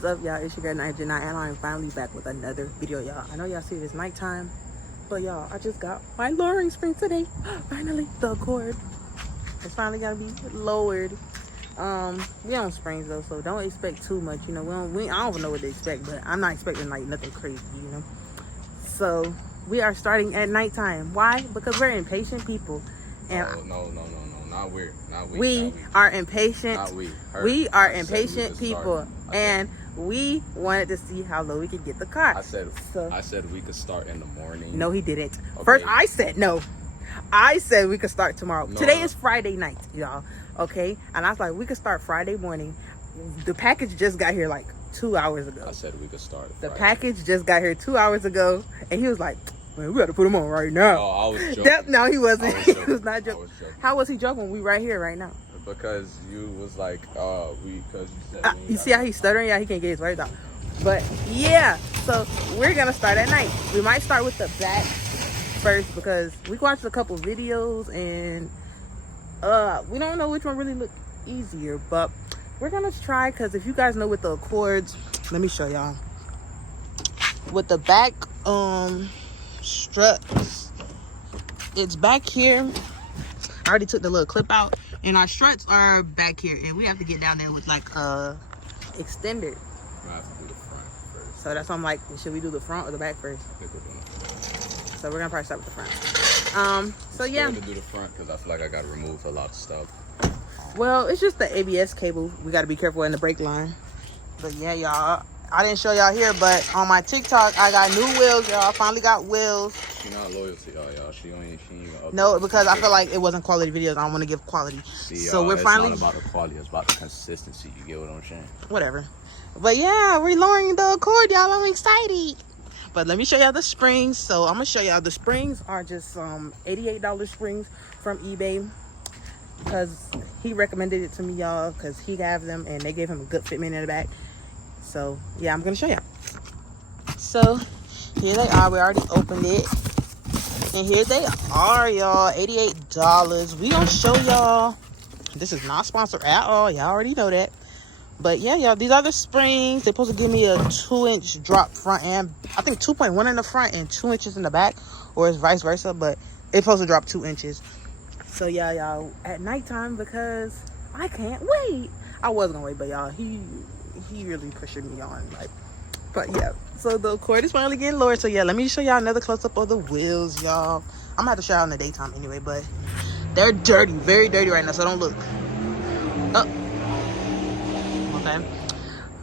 What is up, y'all? It's your girl Niger, and I'm finally back with another video, y'all. I know y'all see it's nighttime, but y'all, I just got my lowering spring today. Finally, the cord is finally gonna be lowered. We on springs though, so don't expect too much. You know, I don't know what to expect, but I'm not expecting like nothing crazy, you know. So we are starting at nighttime. Why? Because we're impatient people. And No, not we. We are impatient. Not we. We are impatient people, and we wanted to see how low we could get the car. I said we could start in the morning. No, he didn't. Okay. First, I said no. I said we could start tomorrow. No. Today is Friday night, y'all. Okay, and I was like, we could start Friday morning. The package just got here like 2 hours ago. I said we could start. The package just got here 2 hours ago, and he was like, "Man, we got to put him on right now." No, I was joking. No, he wasn't. Was he was not joking. was joking. How was he joking when we right here right now? Because you was like, because you said. You see how he's stuttering? Yeah, he can't get his words out. But yeah, so we're gonna start at night. We might start with the back first because we watched a couple videos and we don't know which one really looked easier, but we're gonna try, because if you guys know with the Accords, let me show y'all. With the back struts, it's back here. I already took the little clip out, and our struts are back here, and we have to get down there with like extender. I have to do the front first. So that's why I'm like, should we do the front or the back first? I think we're doing the front. So we're gonna probably start with the front. So yeah. I'm scared to do the front because I feel like I gotta remove a lot of stuff. Well, it's just the ABS cable. We gotta be careful in the brake line. But yeah, y'all, I didn't show y'all here, but on my TikTok, I got new wheels, y'all. I finally got wheels. She not loyal to y'all. She ain't even up. No, because I feel like it wasn't quality videos. I don't want to give quality. See, so we're it's finally not about the quality, it's about the consistency. You get what I'm saying? Whatever. But yeah, we're lowering the Accord, y'all. I'm excited. But let me show y'all the springs. So I'm gonna show y'all the springs are just $88 springs from eBay, because he recommended it to me, y'all, because he have them and they gave him a good fitment in the back. So yeah, I'm gonna show y'all. So here they are. We already opened it, and here they are, y'all. $88. We gonna show y'all. This is not sponsored at all. Y'all already know that. But yeah, y'all, these are the springs. They're supposed to give me a 2-inch drop front, and I think 2.1 in the front and 2 inches in the back, or it's vice versa, but it's supposed to drop 2 inches. So yeah, y'all, at nighttime, because I can't wait. I was gonna wait, but y'all, he really pushing me on, like. But yeah, so the Accord is finally getting lowered. So yeah, let me show y'all another close-up of the wheels, y'all. I'm gonna have to show y'all in the daytime anyway, but they're dirty, very dirty right now, so don't look. Oh. Okay.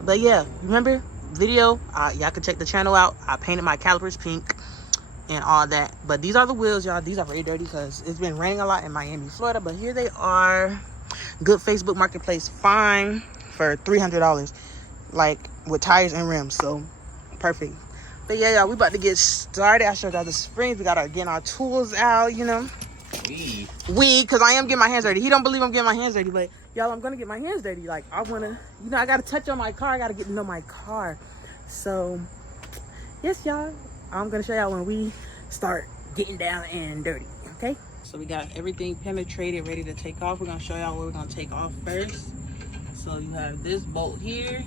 But yeah, remember video, y'all can check the channel out. I painted my calipers pink and all that. But these are the wheels, y'all. These are very dirty because it's been raining a lot in Miami, Florida. But here they are. Good Facebook Marketplace find for $300, like with tires and rims. So perfect. But yeah, y'all, we about to get started. I showed y'all the springs. We gotta get our tools out, you know. Because I am getting my hands dirty. He don't believe I'm getting my hands dirty, but y'all, I'm gonna get my hands dirty. Like, I wanna, you know, I gotta touch on my car. I gotta get to know my car. So yes, y'all, I'm gonna show y'all when we start getting down and dirty. Okay, so we got everything penetrated, ready to take off. We're gonna show y'all where we're gonna take off first. So you have this bolt here,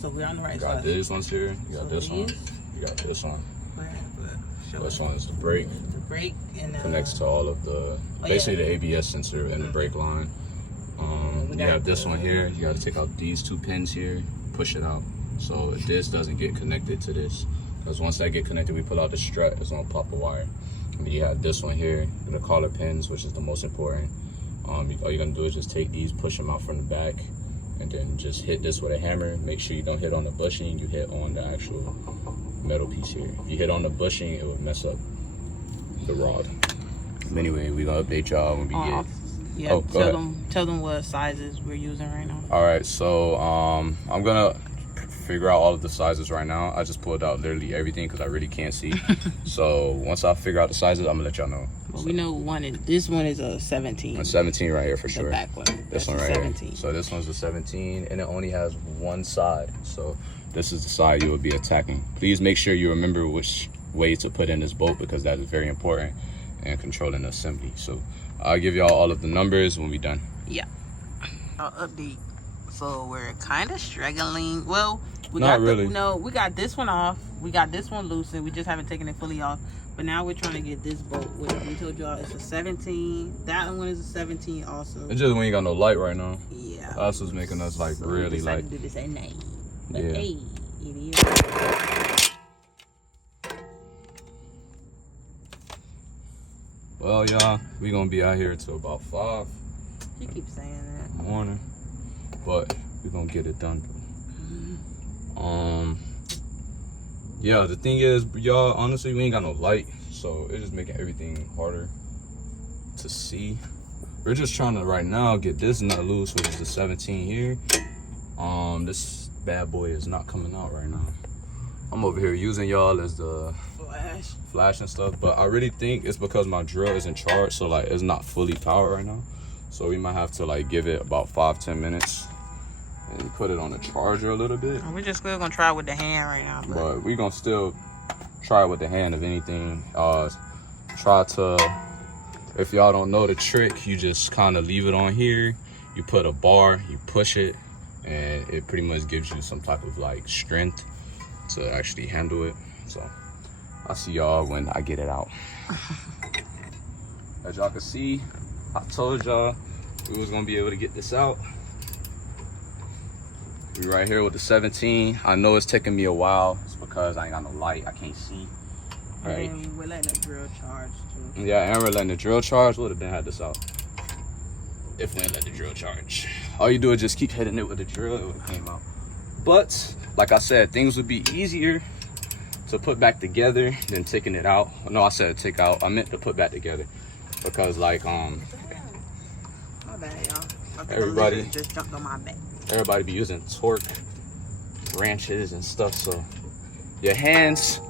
so we're on the right side. You got this one's here. You got this one. You got this one. This one is the brake. The brake and connects to all of the basically the ABS sensor and the brake line. You have this one here. You got to take out these 2 pins here, push it out, so this doesn't get connected to this. Because once that get connected, we pull out the strut, it's gonna pop a wire. And then you have this one here, the collar pins, which is the most important. All you're gonna do is just take these, push them out from the back, and then just hit this with a hammer. Make sure you don't hit on the bushing, you hit on the actual metal piece here. If you hit on the bushing, it would mess up the rod. Anyway, we're gonna update y'all when we get. Yeah, tell them what sizes we're using right now. All right, so I'm gonna figure out all of the sizes right now. I just pulled out literally everything because I really can't see. So once I figure out the sizes, I'm gonna let y'all know. Well, we know this one is a 17. A 17 right here for sure. The back one. This one right 17. Here. So this one's a 17, and it only has one side. So this is the side you will be attacking. Please make sure you remember which way to put in this bolt, because that is very important in controlling the assembly. So I'll give y'all all of the numbers when we're done. Yeah. I'll update. So we're kind of struggling. Well, we Not got really. we got this one off. We got this one loosened. We just haven't taken it fully off. But now we're trying to get this bolt, which we told y'all it's a 17. That one is a 17 also. It's just we ain't got no light right now. Yeah. That's what's making us like So really we decided like. to do this at night. But Yeah. hey, it is. Well, y'all, we gonna be out here till about 5 He keeps saying that. in the morning, but we gonna get it done. Yeah, the thing is, y'all, honestly, we ain't got no light, so it's just making everything harder to see. We're just trying to right now get this nut loose, which is the 17 here. This bad boy is not coming out right now. I'm over here using y'all as the flash and stuff, but I really think it's because my drill isn't charged, so like it's not fully powered right now. So we might have to like give it about 5-10 minutes and put it on the charger a little bit. We're just still gonna try with the hand right now. But we gonna still try it with the hand, if anything. Try to, if y'all don't know the trick, you just kind of leave it on here. You put a bar, you push it, and it pretty much gives you some type of like strength to actually handle it. So I'll see y'all when I get it out. As y'all can see, I told y'all we was gonna be able to get this out. We right here with the 17. I know it's taking me a while. It's because I ain't got no light. I can't see. Right. And then we're letting the drill charge too. Yeah, and we're letting the drill charge. Would have been had this out if we ain't let the drill charge. All you do is just keep hitting it with the drill. It would have came out. But like I said, things would be easier to put back together than taking it out. No, I said take out. I meant to put back together because like My bad, y'all. I think Everybody- a lizard just jumped on my back. everybody be using torque wrenches and stuff, so your hands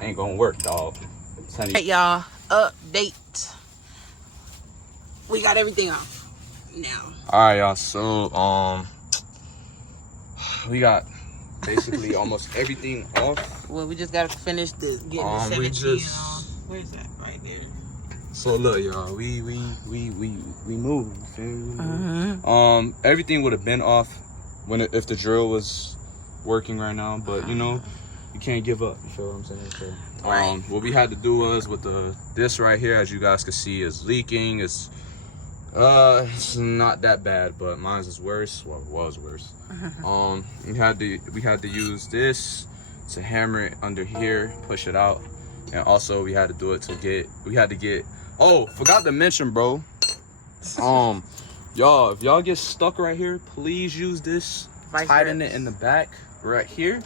ain't gonna work, dog. Hey y'all, update. We got everything off now. All right, y'all. So we got basically almost everything off. Well, we just gotta finish this. Getting the 17 we just- off. Where's that? Right there. So look, y'all, we moved. You feel me? Mm-hmm. Everything would have been off if the drill was working right now, but you know, you can't give up. You feel what I'm saying? So, Right. what we had to do was with this right here, as you guys can see, is leaking. It's not that bad, but mine's is worse. Well, it was worse. We had to use this to hammer it under here, push it out, and also we had to do it to get. Oh, forgot to mention, bro. Y'all, if y'all get stuck right here, please use this. Tighten it in the back right here.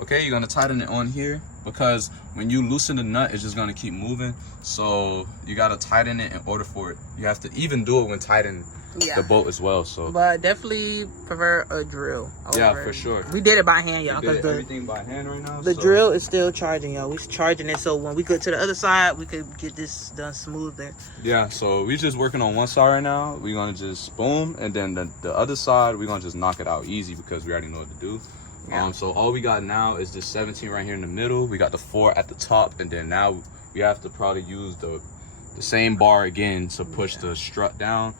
Okay, you're gonna tighten it on here because when you loosen the nut, it's just gonna keep moving. So you gotta tighten it in order for it. You have to even do it when tightening the bolt as well. So But definitely prefer a drill. yeah, over- for sure. We did it by hand, y'all, We did because everything by hand right now. the so- drill is still charging, y'all. We're charging it so when we go to the other side, we could get this done smoother. Yeah, so we just working on one side right now. We're gonna just boom, and then the other side we're gonna just knock it out easy because we already know what to do. Yeah. So all we got now is this 17 right here in the middle. We got the 4 at the top, and then now we have to probably use the same bar again to push the strut down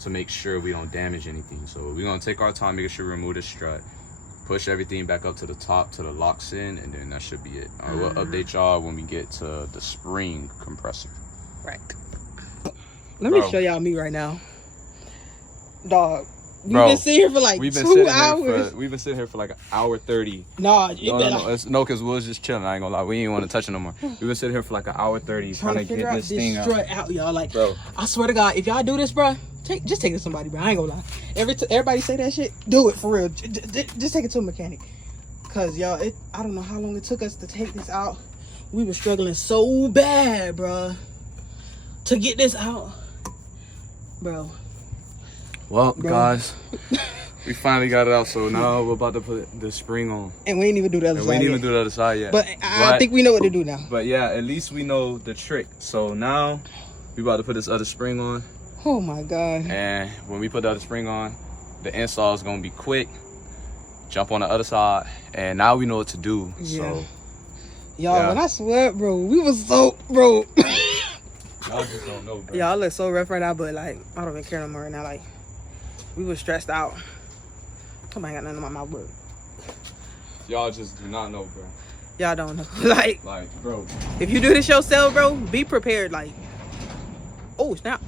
to make sure we don't damage anything. So we're gonna take our time, making sure we remove the strut, push everything back up to the top till it locks in, and then that should be it. We'll update y'all when we get to the spring compressor. Right. Let me Bro. show y'all me right now. Dog. We've Bro, been sitting here for like We've been 2 sitting hours. here. We've been sitting here for like an hour 30. Nah, you better No, because we was just chilling. I ain't gonna lie, we ain't want to touch it no more. We've been sitting here for like an hour 30 trying to get figure out this thing this out. strut out, y'all. Like, Bro, I swear to God, if y'all do this, bro, just take it to somebody, bro. I ain't gonna lie. Everybody say that shit. Do it for real. Just take it to a mechanic. Cause y'all, I don't know how long it took us to take this out. We were struggling so bad, bro, to get this out, bro. well, Bro. guys, we finally got it out. So now we're about to put the spring on. And we ain't even do the other And side we didn't yet. even do the other side yet. But I think we know what to do now. But yeah, at least we know the trick. So now we about to put this other spring on. Oh my God. And when we put the other spring on, the install is gonna be quick. Jump on the other side, and now we know what to do. Yeah. So Y'all, Yeah. when I swear, bro, we was so, bro. y'all just don't know, bro. Y'all look so rough right now, but like, I don't even care no more right now. Like, we was stressed out. Come on, I got nothing in my mouth, but Y'all just do not know, bro. y'all don't know. Like, bro. if you do this yourself, bro, be prepared. Like, oh, snap.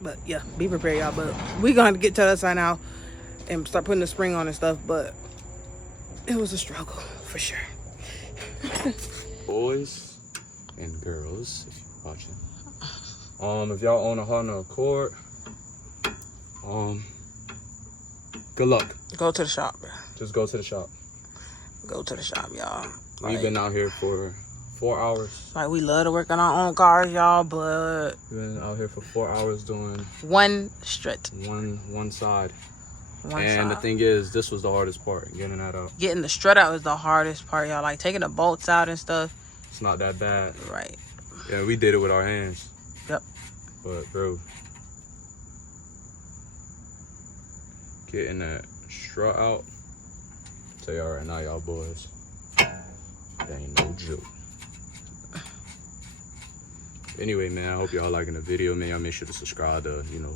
But yeah, be prepared, y'all. But we gonna get to the other side now and start putting the spring on and stuff. But it was a struggle for sure. Boys and girls, if you're watching. If y'all own a Honda Accord, good luck. Go to the shop, bro. Just go to the shop. Go to the shop, y'all. We've been out here for 4 hours. Like, we love to work on our own cars, y'all, but We've been out here for 4 hours doing one strut. one side. One And side. the thing is, this was the hardest part, getting that out. Getting the strut out is the hardest part, y'all. Like, taking the bolts out and stuff. It's not that bad. Right. Yeah, we did it with our hands. Yep. But bro, getting that strut out, tell y'all right now, y'all boys, that ain't no joke. Anyway, man, I hope y'all liking the video, man. Y'all make sure to subscribe to, you know,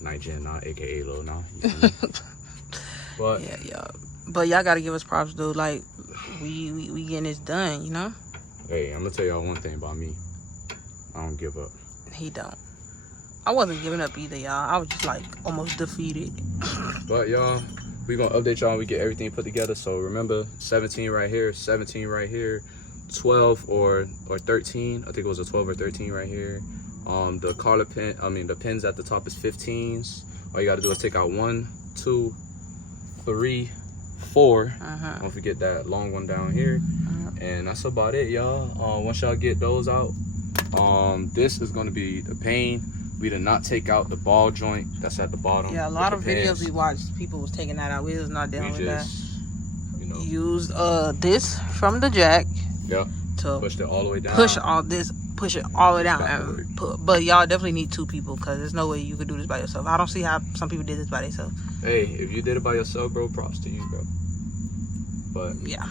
Night Gen now, aka Lil Now. You feel me? But Yeah, y'all. But y'all gotta give us props, dude. Like, we getting this done, you know? hey, I'm gonna tell y'all one thing about me. I don't give up. He don't. I wasn't giving up either, y'all. I was just like almost defeated. But y'all, we gonna update y'all when we get everything put together. So remember, 17 right here, 17 right here, 12 or 13. I think it was a 12 or 13 right here. The collar pin, the pins at the top is 15s. All you gotta do is take out 1, 2, 3, 4. Don't forget that long one down here. And that's about it, y'all. Once y'all get those out, this is gonna be the pane. We did not take out the ball joint that's at the bottom. Yeah, a lot of videos we watched, people was taking that out. We was not dealing with that. You know, Used this from the jack yeah, to pushed it all the way down. push it all the way down. And but y'all definitely need 2 people, because there's no way you could do this by yourself. I don't see how some people did this by themselves. Hey, if you did it by yourself, bro, props to you, bro. But Yeah.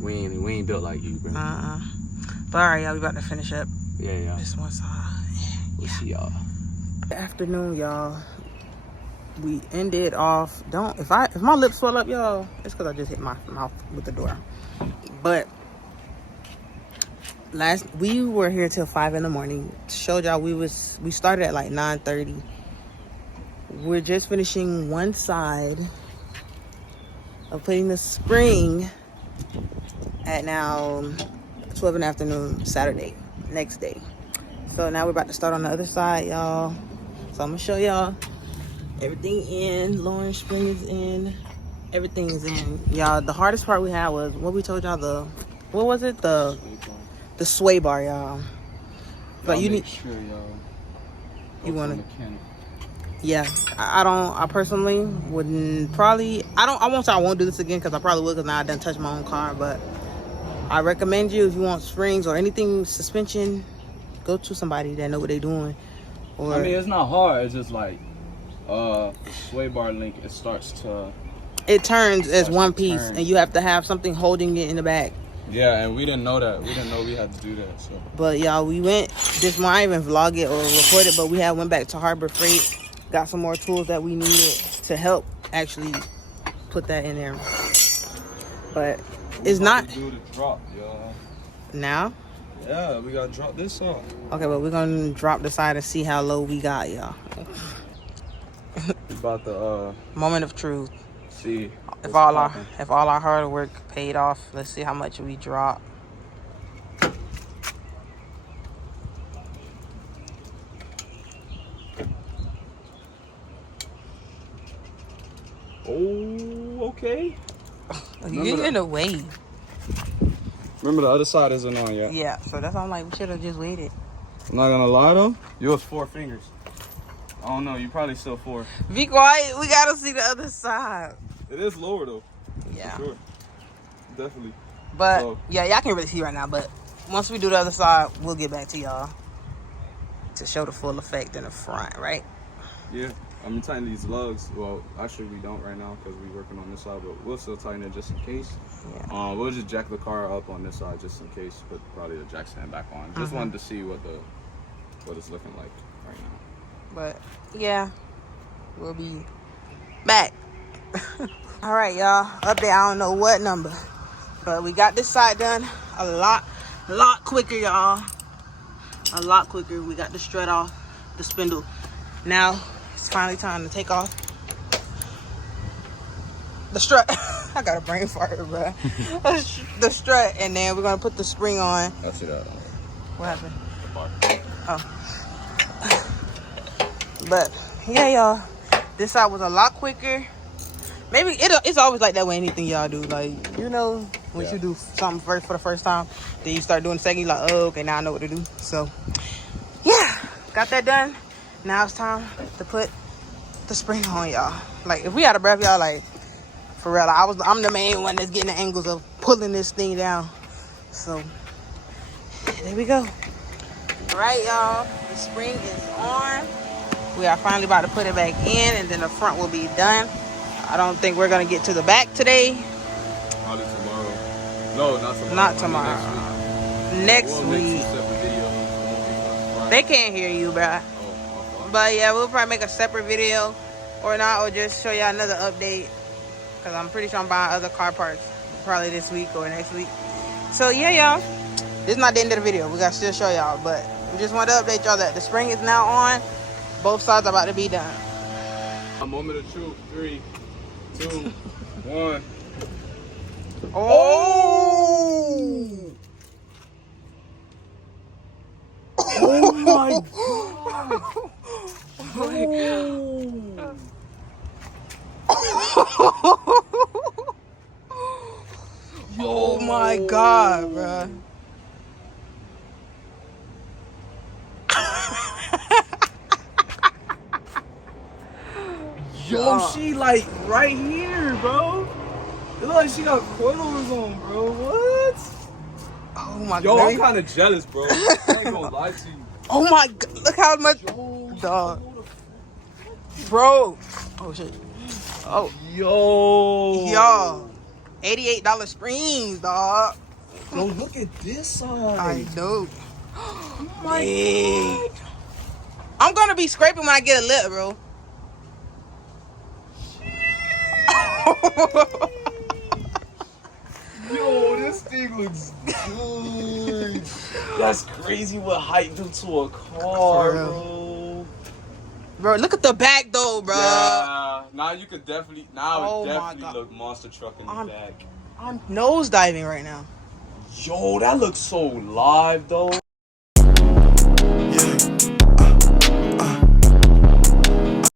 we ain't built like you, bro. But alright, y'all, we about to finish up Yeah. this one side. We'll see y'all. Good afternoon, y'all. We ended off. If my lips swell up, y'all, it's because I just hit my mouth with the door. But we were here till 5 in the morning. Showed y'all we started at like 9:30. We're just finishing one side of putting the spring at now 12 in the afternoon, Saturday, next day. So now we're about to start on the other side, y'all. So I'm gonna show y'all everything in. Lauren spring is in. Everything is in. Y'all, the hardest part we had was what we told y'all, what was it? The sway bar, y'all. But you need sure, y'all. You wanna Yeah, I personally wouldn't I won't say I won't do this again, because I probably would, because now I done touched my own car. But I recommend you, if you want springs or anything suspension, go to somebody that know what they're doing. Or it's not hard. It's just like the sway bar link. It starts to. it turns as one piece, turn. and you have to have something holding it in the back. Yeah, and we didn't know that. We didn't know we had to do that. So. But y'all, we went this morning. I didn't even vlog it or record it, but we went back to Harbor Freight, got some more tools that we needed to help actually put that in there. But it's not Do the drop, y'all. now. Yeah, we gotta drop this off. Okay, but we're gonna drop the side and see how low we got, y'all. We about to Moment of truth. see If all our hard work paid off, let's see how much we drop. Oh, okay. You're in the way. Remember the other side isn't on yet. Yeah, so that's why I'm like, we should have just waited. I'm not gonna lie though. Yours 4 fingers. I don't know. You probably still 4. Be quiet. We gotta see the other side. It is lower though. Yeah. For sure. Definitely. But So- yeah, y'all can't really see right now. But once we do the other side, we'll get back to y'all to show the full effect in the front, right? Yeah. I'm gonna tighten these lugs. Well, actually we don't right now because we're working on this side, but we'll still tighten it just in case. Yeah. We'll just jack the car up on this side just in case. Put probably the jack stand back on. Just wanted to see what it's looking like right now. But yeah, we'll be back All right, y'all. Update. I don't know what number, but we got this side done a lot quicker, y'all. A lot quicker. We got the strut off, the spindle. Now it's finally time to take off the strut. I got a brain fart, bro. The strut, and then we're gonna put the spring on. I see that. What happened? Oh. But yeah, y'all. This side was a lot quicker. Maybe it's always like that with anything y'all do. Like, you know, once you do something for the first time, then you start doing the second, you're like, oh, okay, now I know what to do. So, yeah, got that done. Now it's time to put the spring on, y'all. Like, if we out of breath, y'all, like, for real, I'm the main one that's getting the angles of pulling this thing down. So, there we go. All right, y'all, the spring is on. We are finally about to put it back in, and then the front will be done. I don't think we're gonna get to the back today. Probably tomorrow. No, not tomorrow. Not tomorrow. Next week. They can't hear you, bruh. But yeah, we'll probably make a separate video or not, or just show y'all another update. Cause I'm pretty sure I'm buying other car parts probably this week or next week. So yeah, y'all. This is not the end of the video. We gotta still show y'all, but we just want to update y'all that the spring is now on. Both sides are about to be done. A moment of truth. 3, 2, 1. Oh! Oh my god! Oh my god, bruh. Yo, she like right here, bro. It look like she got coilovers on, bro. What? Oh my god. Yo, I'm kind of jealous, bro. I ain't gonna lie to you. Oh my god. Look how much. Yo, Dog. Bro. Oh shit. Oh. Yo. $88 springs, dog. Yo, look at this side. I know. Oh my god. I'm gonna be scraping when I get a lip, bro. Yo, this thing looks good. That's crazy what height do to a car, bro. Bro, look at the back though, bro. Yeah, now you could definitely, Oh it my definitely God. look monster truck in the back. I'm nose diving right now. Yo, that looks so live though.